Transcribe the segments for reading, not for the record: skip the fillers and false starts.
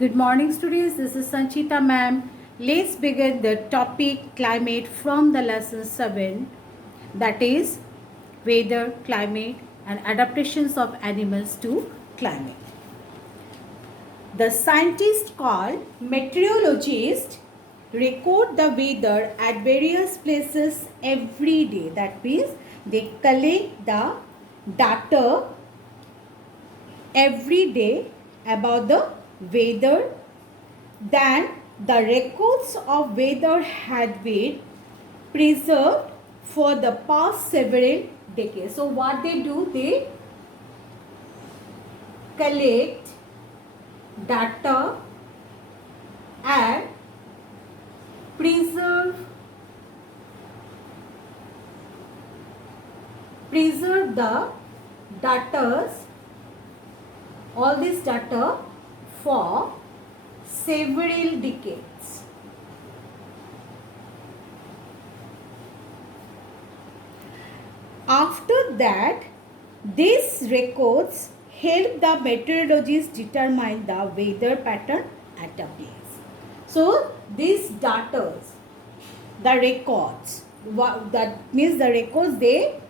Good morning, students. This is Sanchita ma'am. Let's begin the topic climate from the lesson 7, that is weather, climate, and adaptations of animals to climate. The scientists called meteorologists record the weather at various places every day. That means they collect the data every day about the weather. Then the records of weather had been preserved for the past several decades. So what they do, they collect data and preserve the data, all this data for several decades. After that, these records help the meteorologists determine the weather pattern at a place. So, these data, the records, that means the records they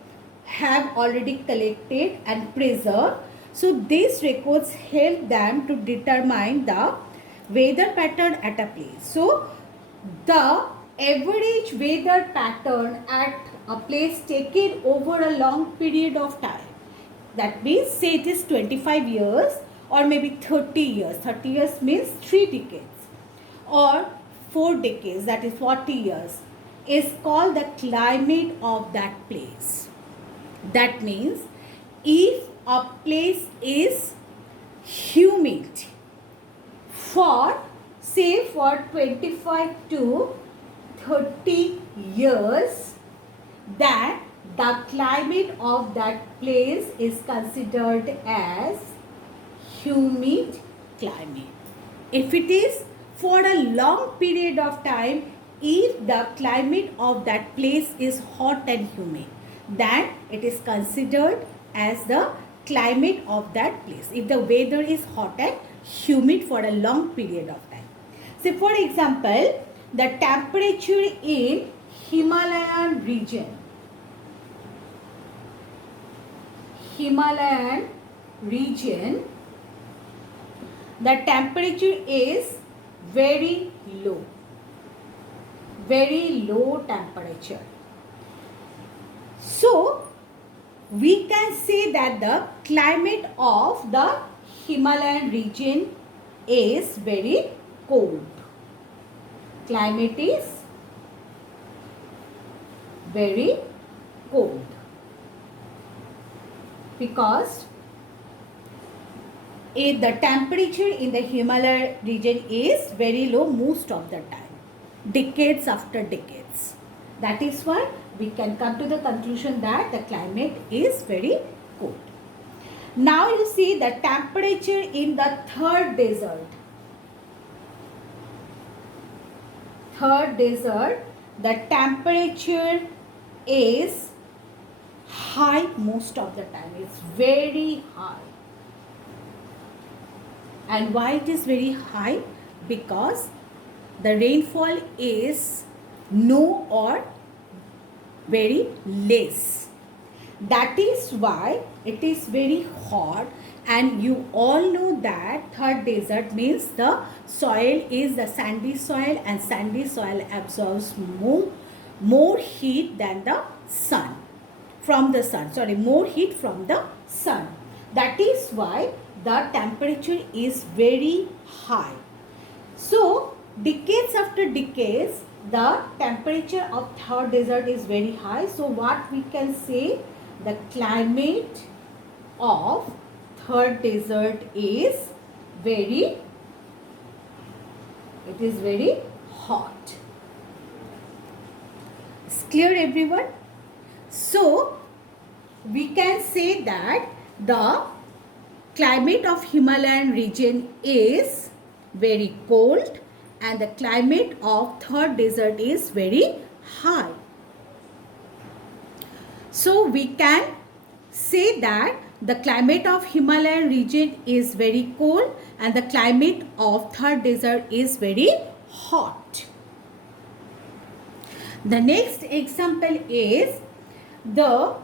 have already collected and preserved. So, these records help them to determine the weather pattern at a place. So, the average weather pattern at a place taken over a long period of time. That means say it is 25 years or maybe 30 years. 30 years means 3 decades or 4 decades, that is 40 years, is called the climate of that place. That means if a place is humid for say for 25 to 30 years, then the climate of that place is considered as humid climate. If it is for a long period of time, if the climate of that place is hot and humid, then it is considered as the climate of that place. If the weather is hot and humid for a long period of time. So for example, the temperature in Himalayan region the temperature is very low temperature. So we can say that the climate of the Himalayan region is very cold. Climate is very cold because the temperature in the Himalaya region is very low most of the time, decades after decades. That is why we can come to the conclusion that the climate is very cold. Now you see the temperature in the third desert. The temperature is high most of the time. It's very high. And why it is very high? Because the rainfall is no or very less. That is why it is very hot. And you all know that third desert means the soil is the sandy soil, and sandy soil absorbs more heat than the sun. More heat from the sun. That is why the temperature is very high. So, decades after decades, the temperature of third desert is very high. So, what we can say, the climate of third desert is very hot. It's clear, everyone? So, we can say that the climate of Himalayan region is very cold and the climate of third desert is very high. So we can say that the climate of Himalayan region is very cold and the climate of Thar desert is very hot. The next example is the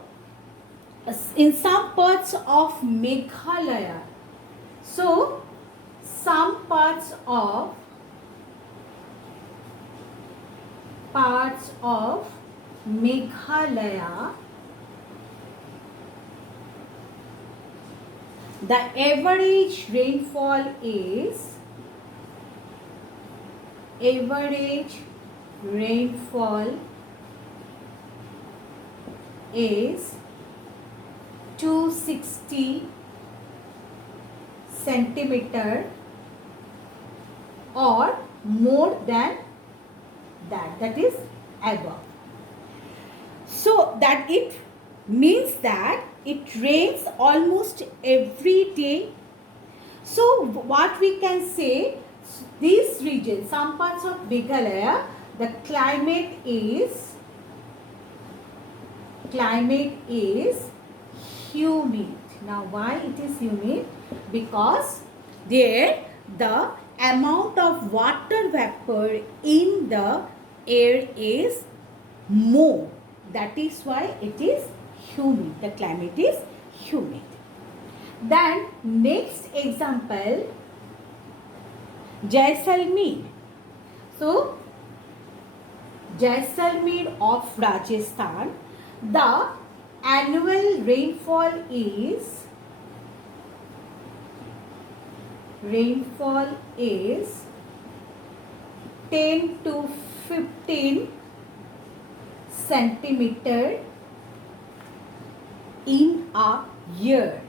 in some parts of Meghalaya. So some parts of Meghalaya, the average rainfall is 260 centimeter or more than that is above. So that it means that it rains almost every day. So what we can say, this region, some parts of Meghalaya, the climate is humid. Now why it is humid? Because there the amount of water vapor in the air is more. That is why it is humid. The climate is humid. Then next example, Jaisalmer. So Jaisalmer of Rajasthan, the annual rainfall is 10 to 15 centimeter in a year.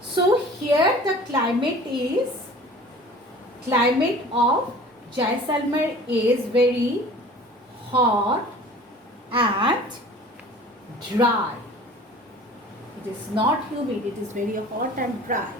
So here the climate of Jaisalmer is very hot and dry. It is not humid, it is very hot and dry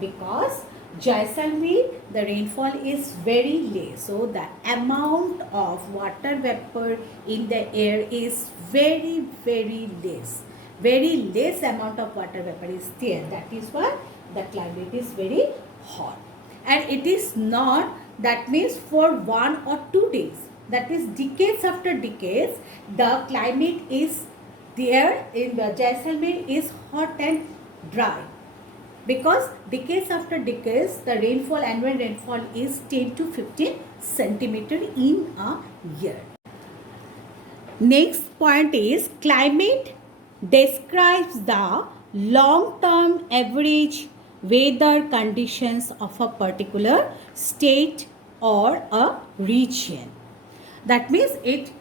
because Jaisalmer, the rainfall is very less. So the amount of water vapor in the air is very, very less. Very less amount of water vapor is there. That is why the climate is very hot. And it is not, that means for 1 or 2 days. That is decades after decades, the climate is there in the Jaisalmer is hot and dry. Because decades after decades, the rainfall, annual rainfall is 10 to 15 centimeter in a year. Next point is climate describes the long-term average weather conditions of a particular state or a region. That means it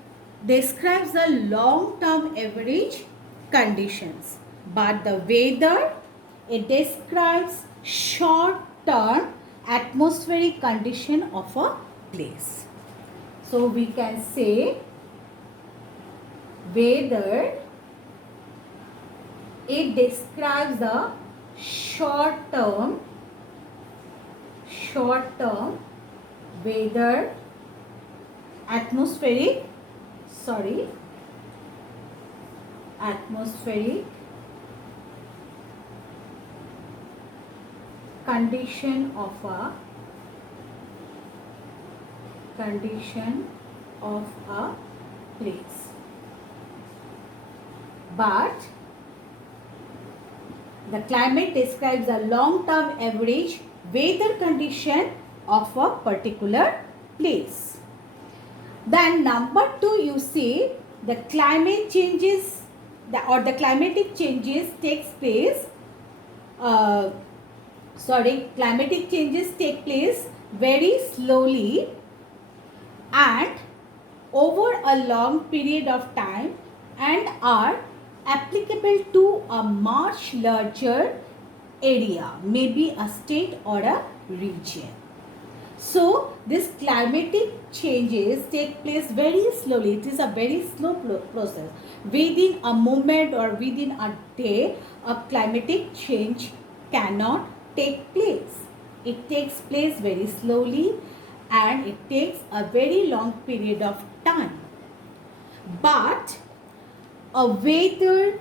describes the long-term average conditions, but the weather, it describes short-term atmospheric condition of a place. So we can say weather, it describes the short-term weather atmospheric condition of a place. But the climate describes the long-term average weather condition of a particular place. Then number 2, you see the climate changes or the climatic changes takes place. Climatic changes take place very slowly and over a long period of time and are applicable to a much larger area, maybe a state or a region. So this climatic changes take place very slowly. It is a very slow process. Within a moment or within a day, a climatic change cannot take place. It takes place very slowly and it takes a very long period of time. but a weather,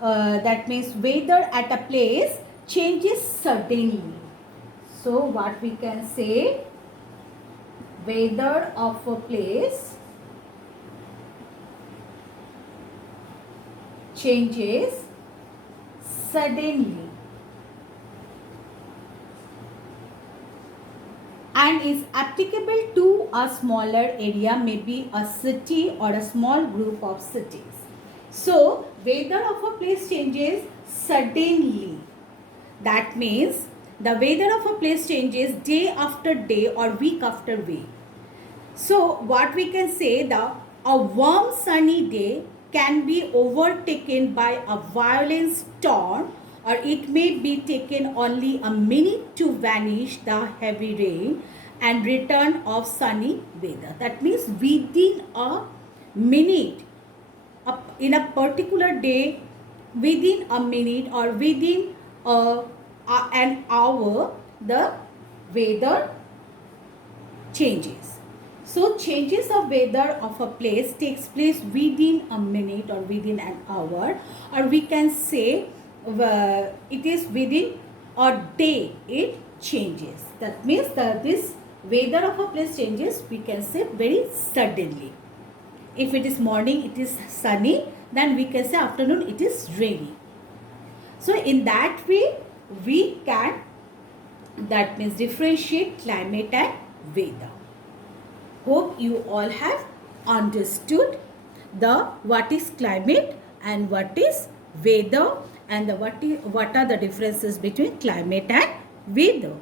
that means weather at a place changes suddenly. So what we can say, weather of a place changes suddenly and is applicable to a smaller area, maybe a city or a small group of cities. So weather of a place changes suddenly. That means the weather of a place changes day after day or week after week. So what we can say, a warm sunny day can be overtaken by a violent storm, or it may be taken only a minute to vanish the heavy rain and return of sunny weather. That means within a minute, in a particular day, within a minute or within an hour, the weather changes. So changes of weather of a place takes place within a minute or within an hour, or we can say it is within a day it changes. That means this weather of a place changes, we can say, very suddenly. If it is morning it is sunny, then we can say afternoon it is rainy. So in that way we can, that means, differentiate climate and weather. Hope you all have understood the what is climate and what is weather, and what are the differences between climate and weather.